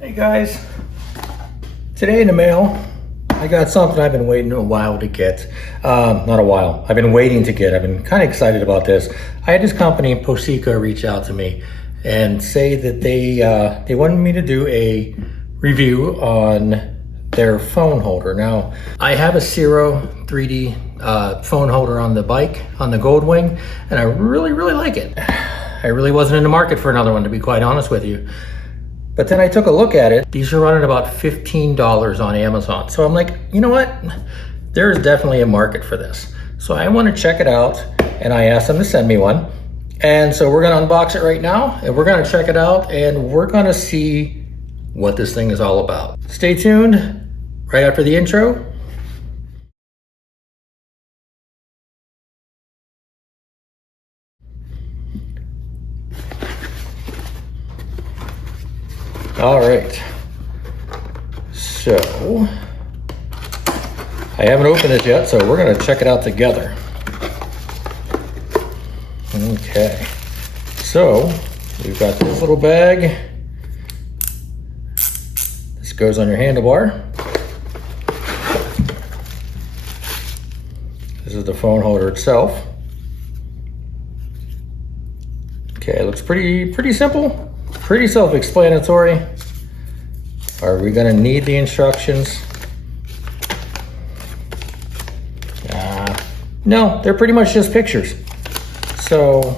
Hey guys, today in the mail, I got something I've been waiting a while to get. Not a while, I've been waiting to get. I've been kind of excited about this. I had this company, Posica, reach out to me and say that they wanted me to do a review on their phone holder. Now, I have a Zero 3D phone holder on the bike, on the Goldwing, and I really like it. I really wasn't in the market for another one, to be quite honest with you. But then I took a look at it. These are running about $15 on Amazon. So I'm like, you know what? There's definitely a market for this. So I want to check it out, and I asked them to send me one. And so we're gonna unbox it right now, and we're gonna check it out, and we're gonna see what this thing is all about. Stay tuned right after the intro. All right, so I haven't opened it yet, so we're gonna check it out together. Okay, so we've got this little bag. This goes on your handlebar. This is the phone holder itself. Okay, it looks pretty simple. Pretty self-explanatory. Are we gonna need the instructions? No, they're pretty much just pictures. So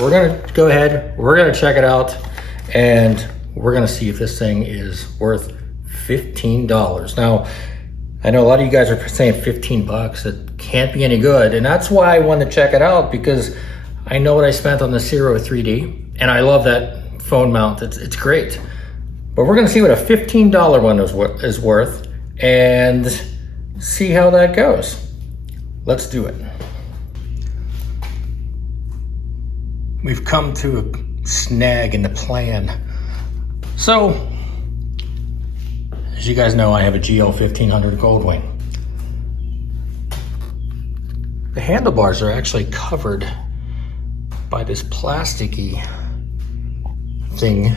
we're gonna go ahead, we're gonna check it out, and we're gonna see if this thing is worth $15. Now, I know a lot of you guys are saying 15 bucks, it can't be any good, and that's why I wanted to check it out, because I know what I spent on the Zero 3D, and I love that phone mount. It's great. But we're gonna see what a $15 one is worth and see how that goes. Let's do it. We've come to a snag in the plan. So, as you guys know, I have a GL 1500 Goldwing. The handlebars are actually covered by this plasticky thing,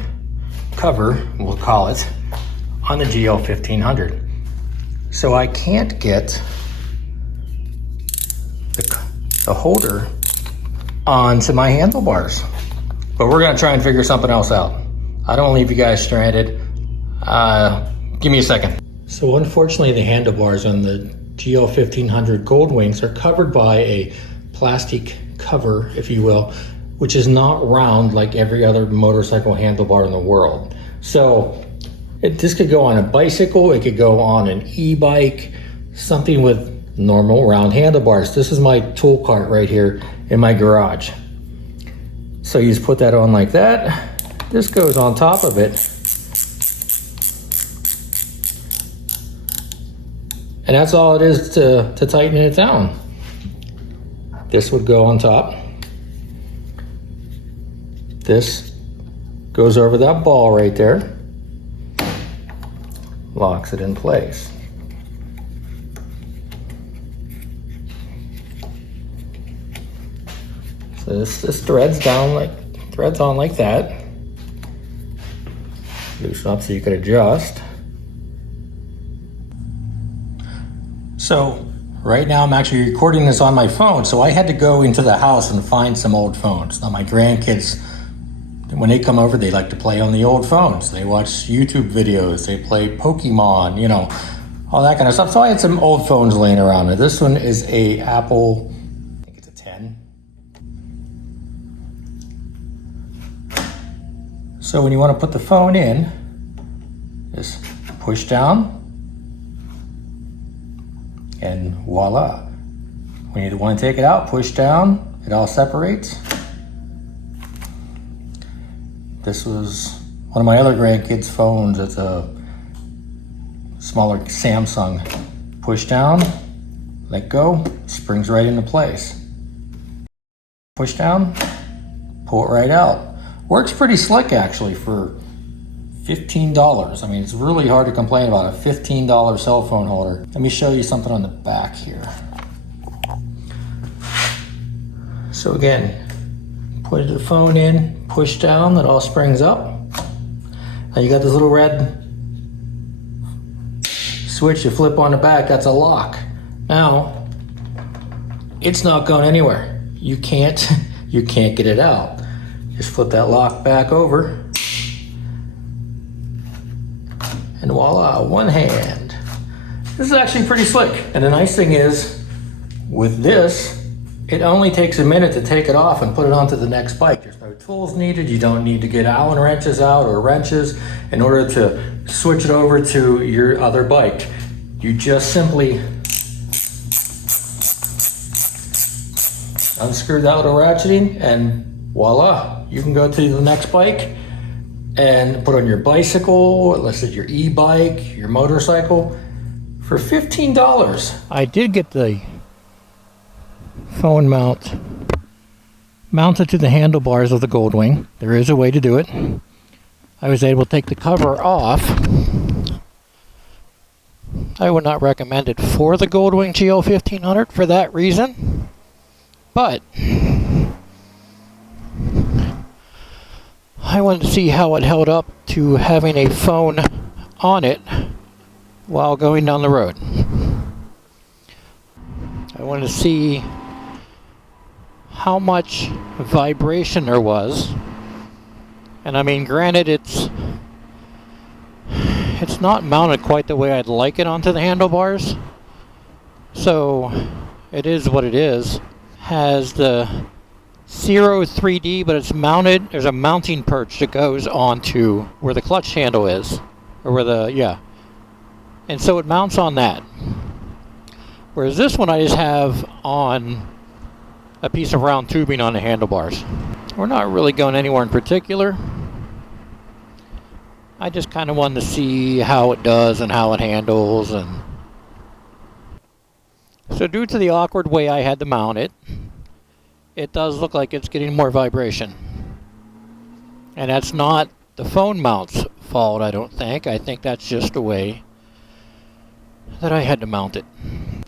cover, we'll call it, on the GL 1500. So I can't get the holder onto my handlebars. But we're gonna try and figure something else out. I don't leave you guys stranded. Give me a second. So unfortunately, the handlebars on the GL 1500 Goldwings are covered by a plastic cover, if you will, which is not round like every other motorcycle handlebar in the world. So this could go on a bicycle, it could go on an e-bike, something with normal round handlebars. This is my tool cart right here in my garage. So you just put that on like that. This goes on top of it. And that's all it is to tighten it down. This would go on top. This goes over that ball right there, locks it in place. So this threads on like that. Loosen up so you can adjust. So right now I'm actually recording this on my phone, so I had to go into the house and find some old phones. Now my grandkids, when they come over, they like to play on the old phones. They watch YouTube videos, they play Pokemon, you know, all that kind of stuff. So I had some old phones laying around. And this one is a Apple, I think it's a 10. So when you want to put the phone in, just push down, and voila. When you want to take it out, push down, it all separates. This was one of my other grandkids' phones. It's a smaller Samsung. Push down, let go, springs right into place. Push down, pull it right out. Works pretty slick actually for $15. I mean, it's really hard to complain about a $15 cell phone holder. Let me show you something on the back here. So again, put the phone in, push down, it all springs up. Now you got this little red switch you flip on the back, that's a lock. Now, it's not going anywhere. You can't get it out. Just flip that lock back over. And voila, one hand. This is actually pretty slick. And the nice thing is, with this, it only takes a minute to take it off and put it onto the next bike. There's no tools needed. You don't need to get Allen wrenches out or wrenches in order to switch it over to your other bike. You just simply unscrew that little ratcheting and voila, you can go to the next bike and put on your bicycle, let's say your e-bike, your motorcycle, for $15. I did get the phone mount mounted to the handlebars of the Goldwing. There is a way to do it. I was able to take the cover off. I would not recommend it for the Goldwing GL1500 for that reason, but I wanted to see how it held up to having a phone on it while going down the road. I wanted to see how much vibration there was. And I mean, granted, it's not mounted quite the way I'd like it onto the handlebars. So it is what it is. Has the Zero 3D, but it's mounted. There's a mounting perch that goes onto where the clutch handle is, or where the, yeah. And so it mounts on that. Whereas this one I just have on a piece of round tubing on the handlebars. We're not really going anywhere in particular. I just kind of wanted to see how it does and how it handles. And so due to the awkward way I had to mount it, it does look like it's getting more vibration. And that's not the phone mount's fault, I don't think. I think that's just the way that I had to mount it.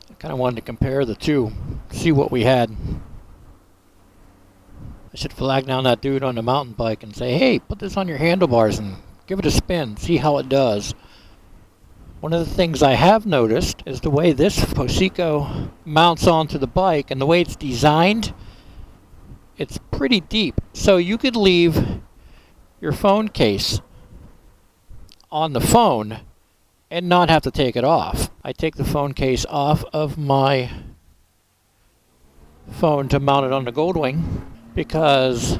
I kind of wanted to compare the two, see what we had. I should flag down that dude on the mountain bike and say, hey, put this on your handlebars and give it a spin, see how it does. One of the things I have noticed is the way this Poseco mounts onto the bike and the way it's designed, it's pretty deep. So you could leave your phone case on the phone and not have to take it off. I take the phone case off of my phone to mount it on the Goldwing because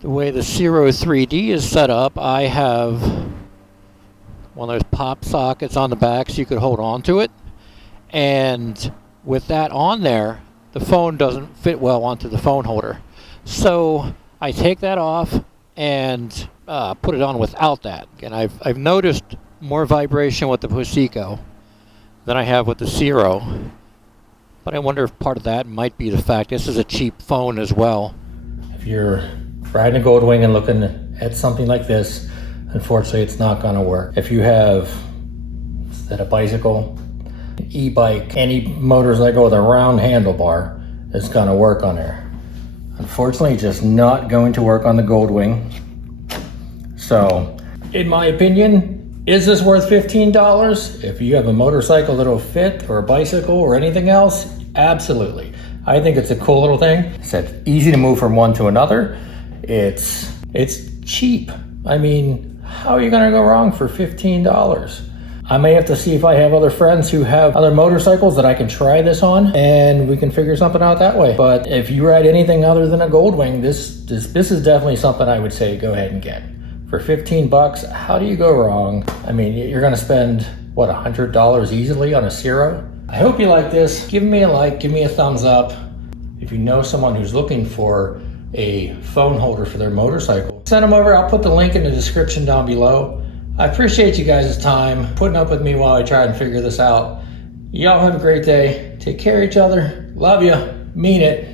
the way the Zero 3D is set up, I have one of those pop sockets on the back so you could hold on to it. And with that on there, the phone doesn't fit well onto the phone holder. So I take that off and put it on without that. And I've noticed more vibration with the Poseco than I have with the Zero. But I wonder if part of that might be the fact this is a cheap phone as well. If you're riding a Goldwing and looking at something like this, unfortunately it's not going to work. If you have instead a bicycle, e-bike, any motorcycle with a round handlebar, is going to work on there. Unfortunately, just not going to work on the Goldwing. So, in my opinion, is this worth $15? If you have a motorcycle that'll fit, or a bicycle, or anything else, absolutely. I think it's a cool little thing. It's easy to move from one to another. It's cheap. I mean, how are you going to go wrong for $15? I may have to see if I have other friends who have other motorcycles that I can try this on, and we can figure something out that way. But if you ride anything other than a Goldwing, this is definitely something I would say go ahead and get. For $15, how do you go wrong? I mean, you're going to spend, what, $100 easily on a Zero? I hope you like this. Give me a like, give me a thumbs up. If you know someone who's looking for a phone holder for their motorcycle, send them over. I'll put the link in the description down below. I appreciate you guys' time, putting up with me while I try and figure this out. Y'all have a great day. Take care of each other. Love you. Mean it.